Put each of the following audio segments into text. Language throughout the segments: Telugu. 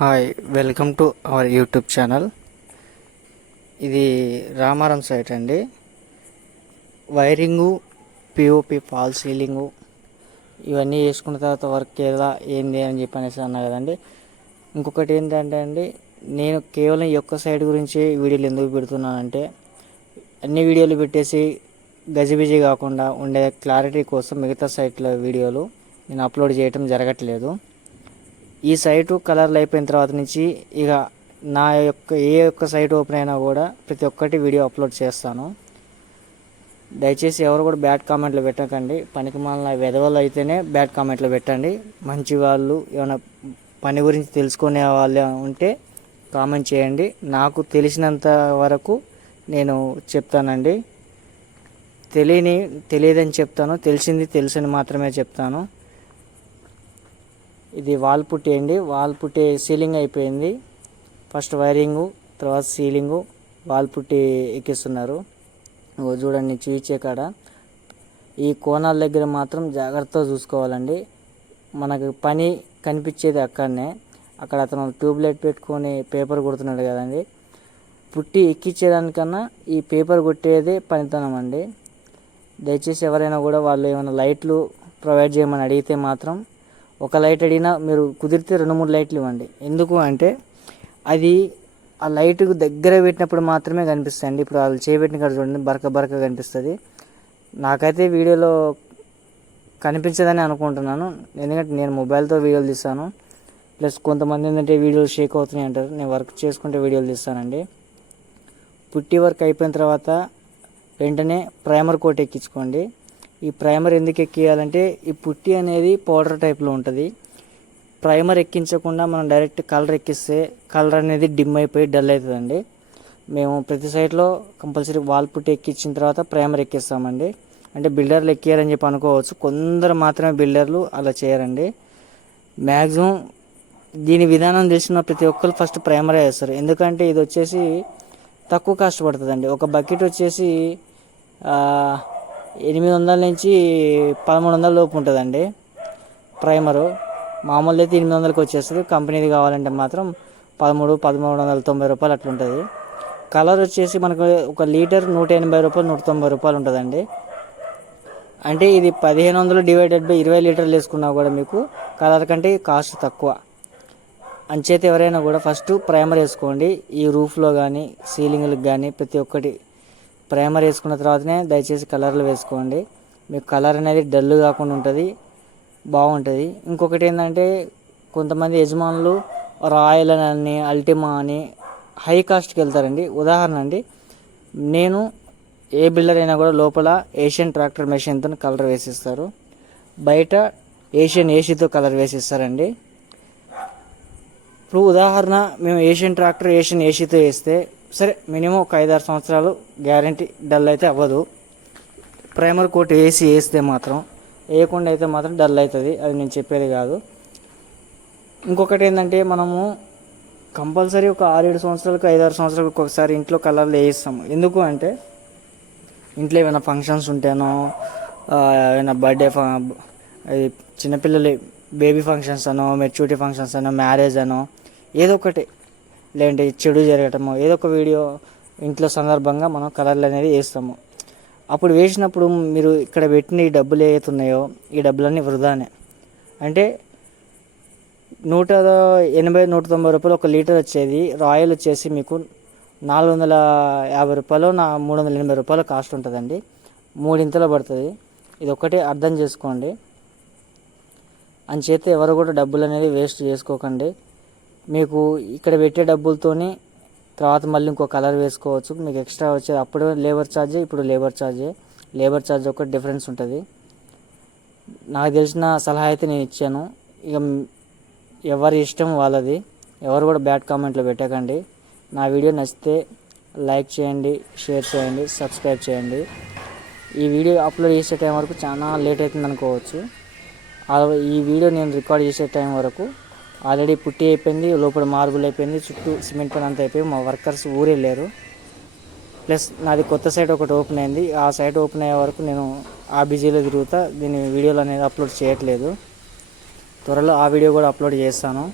Hi, welcome to our YouTube channel. ఇది రామారం సైట్ అండి. వైరింగు, పిఓపి, ఫాల్ సీలింగు ఇవన్నీ చేసుకున్న తర్వాత వర్క్ ఎలా ఏంది అని చెప్పనేసి అన్నా కదండి. ఇంకొకటి ఏంటంటే అండి, నేను కేవలం ఈ ఒక్క సైట్ గురించి వీడియోలు ఎందుకు పెడుతున్నానంటే, అన్ని వీడియోలు పెట్టేసి గజిబిజి కాకుండా ఉండే క్లారిటీ కోసం మిగతా సైట్ల వీడియోలు నేను అప్లోడ్ చేయటం జరగట్లేదు. ఈ సైటు కలర్లు అయిపోయిన తర్వాత నుంచి ఇక నా యొక్క ఏ ఒక్క సైట్ ఓపెన్ అయినా కూడా ప్రతి ఒక్కటి వీడియో అప్లోడ్ చేస్తాను. దయచేసి ఎవరు కూడా బ్యాడ్ కామెంట్లు పెట్టకండి. పనికి మాలిన వెధవలు అయితేనే బ్యాడ్ కామెంట్లు పెట్టండి. మంచి వాళ్ళు ఏమైనా పని గురించి తెలుసుకునే వాళ్ళు ఉంటే కామెంట్ చేయండి. నాకు తెలిసినంత వరకు నేను చెప్తానండి. తెలియదని చెప్తాను, తెలిసింది తెలుసని మాత్రమే చెప్తాను. ఇది వాల్ పుట్టి అండి. వాల్ పుట్టి సీలింగ్ అయిపోయింది. ఫస్ట్ వైరింగు, తర్వాత సీలింగు, వాల్ పుట్టి ఎక్కిస్తున్నారు. చూడండి, చూయించే కాడ ఈ కోణాల దగ్గర మాత్రం జాగ్రత్తగా చూసుకోవాలండి. మనకు పని కనిపించేది అక్కడనే. అక్కడ అతను ట్యూబ్ లైట్ పెట్టుకొని పేపర్ కొడుతున్నాడు కదండి. పుట్టి ఎక్కించేదానికన్నా ఈ పేపర్ కొట్టేదే పనితనం అండి. దయచేసి ఎవరైనా కూడా వాళ్ళు ఏమైనా లైట్లు ప్రొవైడ్ చేయమని అడిగితే మాత్రం ఒక లైట్ అడిగినా మీరు కుదిరితే 2-3 లైట్లు ఇవ్వండి. ఎందుకు అంటే అది ఆ లైట్కు దగ్గర పెట్టినప్పుడు మాత్రమే కనిపిస్తాయండి. ఇప్పుడు వాళ్ళు చేయబెట్టిన కాడ చూడండి, బరక కనిపిస్తుంది. నాకైతే వీడియోలో కనిపించదని అనుకుంటున్నాను, ఎందుకంటే నేను మొబైల్తో వీడియోలు తీస్తాను. ప్లస్ కొంతమంది ఏంటంటే వీడియోలు షేక్ అవుతున్నాయి అంటారు. నేను వర్క్ చేసుకుంటే వీడియోలు తీస్తానండి. పుట్టి వర్క్ అయిపోయిన తర్వాత వెంటనే ప్రైమర్ కోట్ ఎక్కించుకోండి. ఈ ప్రైమర్ ఎందుకు ఎక్కియాలంటే ఈ పుట్టి అనేది పౌడర్ టైప్లో ఉంటుంది. ప్రైమర్ ఎక్కించకుండా మనం డైరెక్ట్ కలర్ ఎక్కిస్తే కలర్ అనేది డిమ్ అయిపోయి డల్ అవుతుందండి. మేము ప్రతి సైట్లో కంపల్సరీ వాల్ పుట్టి ఎక్కించిన తర్వాత ప్రైమర్ ఎక్కిస్తామండి. అంటే బిల్డర్లు ఎక్కియాలని చెప్పి అనుకోవచ్చు, కొందరు మాత్రమే బిల్డర్లు అలా చేయరండి. మ్యాక్సిమం దీని విధానం తెలిసిన ప్రతి ఒక్కరు ఫస్ట్ ప్రైమరే వేస్తారు. ఎందుకంటే ఇది వచ్చేసి తక్కువ కాస్ట్ పడుతుందండి. ఒక బకెట్ వచ్చేసి 800 నుంచి 1300 లోపు ఉంటుందండి ప్రైమరు. మామూలు అయితే 800కి వచ్చేస్తుంది. కంపెనీది కావాలంటే మాత్రం 1300-1390 రూపాయలు అట్లుంటుంది. కలర్ వచ్చేసి మనకు 1 లీటర్ 180 రూపాయలు 190 రూపాయలు ఉంటుందండి. అంటే ఇది 1500 డివైడెడ్ బై 20 లీటర్లు వేసుకున్నా కూడా మీకు కలర్ కంటే కాస్ట్ తక్కువ. అంచేత ఎవరైనా కూడా ఫస్ట్ ప్రైమర్ వేసుకోండి. ఈ రూఫ్లో కానీ సీలింగ్లకు కానీ ప్రతి ఒక్కటి ప్రైమర్ వేసుకున్న తర్వాతనే దయచేసి కలర్లు వేసుకోండి. మీకు కలర్ అనేది డల్ కాకుండా ఉంటుంది, బాగుంటుంది. ఇంకొకటి ఏంటంటే కొంతమంది యజమానులు రాయల్ అని అల్టిమా అని హై కాస్ట్కి వెళ్తారండి. ఉదాహరణ అండి, నేను ఏ బిల్డర్ అయినా కూడా లోపల ఏషియన్ ట్రాక్టర్ మెషిన్తో కలర్ వేసిస్తారు, బయట ఏషియన్ ఏసీతో కలర్ వేసిస్తారండి. ఇప్పుడు ఉదాహరణ మేము ఏషియన్ ట్రాక్టర్ ఏషియన్ ఏసీతో వేస్తే సరే మినిమం ఒక 5-6 సంవత్సరాలు గ్యారంటీ డల్ అయితే అవ్వదు. ప్రైమర్ కోట్ వేస్తే మాత్రం, వేయకుండా అయితే మాత్రం డల్ అవుతుంది. అది నేను చెప్పేది కాదు. ఇంకొకటి ఏంటంటే మనము కంపల్సరీ ఒక 6-7 సంవత్సరాలకు 5-6 సంవత్సరాలకు ఒకసారి ఇంట్లో కలర్లు వేయిస్తాము. ఎందుకు అంటే ఇంట్లో ఏమైనా ఫంక్షన్స్ ఉంటేనో, ఏమైనా బర్త్డే చిన్నపిల్లలు బేబీ ఫంక్షన్స్ అనో, మెచ్యూరిటీ ఫంక్షన్స్ అనో, మ్యారేజ్ అనో, ఏదో ఒకటి లేదంటే చెడు జరగటము, ఏదో ఒక వీడియో ఇంట్లో సందర్భంగా మనం కలర్లు అనేది వేస్తాము. అప్పుడు వేసినప్పుడు మీరు ఇక్కడ పెట్టిన ఈ డబ్బులు ఏవైతున్నాయో ఈ డబ్బులన్నీ వృధానే. అంటే 180-190 రూపాయలు 1 లీటర్ వచ్చేది, రాయల్ వచ్చేసి మీకు 450 రూపాయలు 380 రూపాయలు కాస్ట్ ఉంటుందండి. 3 ఇంతలో పడుతుంది. ఇది ఒక్కటే అర్థం చేసుకోండి. అంచేత ఎవరు కూడా డబ్బులు అనేది వేస్ట్ చేసుకోకండి. మీకు ఇక్కడ పెట్టే డబ్బులతోని తర్వాత మళ్ళీ ఇంకో కలర్ వేసుకోవచ్చు. మీకు ఎక్స్ట్రా వచ్చేది అప్పుడు లేబర్ ఛార్జ్, ఇప్పుడు లేబర్ ఛార్జ్ ఒకటి డిఫరెన్స్ ఉంటుంది. నాకు తెలిసిన సలహా అయితే నేను ఇచ్చాను. ఇక ఎవరి ఇష్టం వాళ్ళది. ఎవరు కూడా బ్యాడ్ కామెంట్లు పెట్టకండి. నా వీడియో నచ్చితే లైక్ చేయండి, షేర్ చేయండి, సబ్స్క్రైబ్ చేయండి. ఈ వీడియో అప్లోడ్ చేసే టైం వరకు చాలా లేట్ అవుతుంది అనుకోవచ్చు. ఈ వీడియో నేను రికార్డ్ చేసే టైం వరకు ఆల్రెడీ పుట్టి అయిపోయింది, లోపల మార్బుల్ అయిపోయింది, చుట్టూ సిమెంట్ పని అంతా అయిపోయి మా వర్కర్స్ ఊరెళ్ళారు. ప్లస్ నాది కొత్త సైట్ ఒకటి ఓపెన్ అయింది. ఆ సైట్ ఓపెన్ అయ్యే వరకు నేను ఆ బిజీలో తిరుగుతా. దీని వీడియోలు అనేది అప్లోడ్ చేయట్లేదు. త్వరలో ఆ వీడియో కూడా అప్లోడ్ చేస్తాను.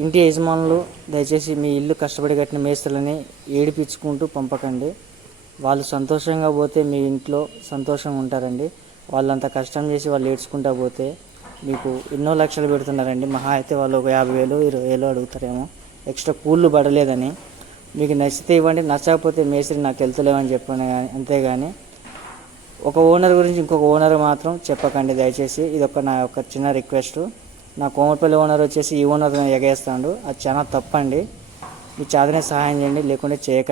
ఇంటి యజమానులు దయచేసి మీ ఇల్లు కష్టపడి కట్టిన మేస్త్రులని ఏడిపించుకుంటూ పంపకండి. వాళ్ళు సంతోషంగా పోతే మీ ఇంట్లో సంతోషంగా ఉంటారండి. వాళ్ళంత కష్టం చేసి వాళ్ళు ఏడ్చుకుంటా పోతే మీకు ఎన్నో లక్షలు పెడుతున్నారండి. మహా అయితే వాళ్ళు ఒక 50,000 20,000 అడుగుతారేమో ఎక్స్ట్రా కూళ్ళు పడలేదని. మీకు నచ్చితే ఇవ్వండి, నచ్చకపోతే మేస్త్రి నాకు వెళ్తలేమని చెప్పండి. అంతేగాని ఒక ఓనర్ గురించి ఇంకొక ఓనర్ మాత్రం చెప్పకండి దయచేసి. ఇది నా యొక్క చిన్న రిక్వెస్ట్. నా కోమటిపల్లి ఓనర్ వచ్చేసి ఈ ఓనర్ ఎగేస్తాడు. అది చాలా తప్పండి. మీ చేతనే సహాయం చేయండి, లేకుంటే చేయకండి.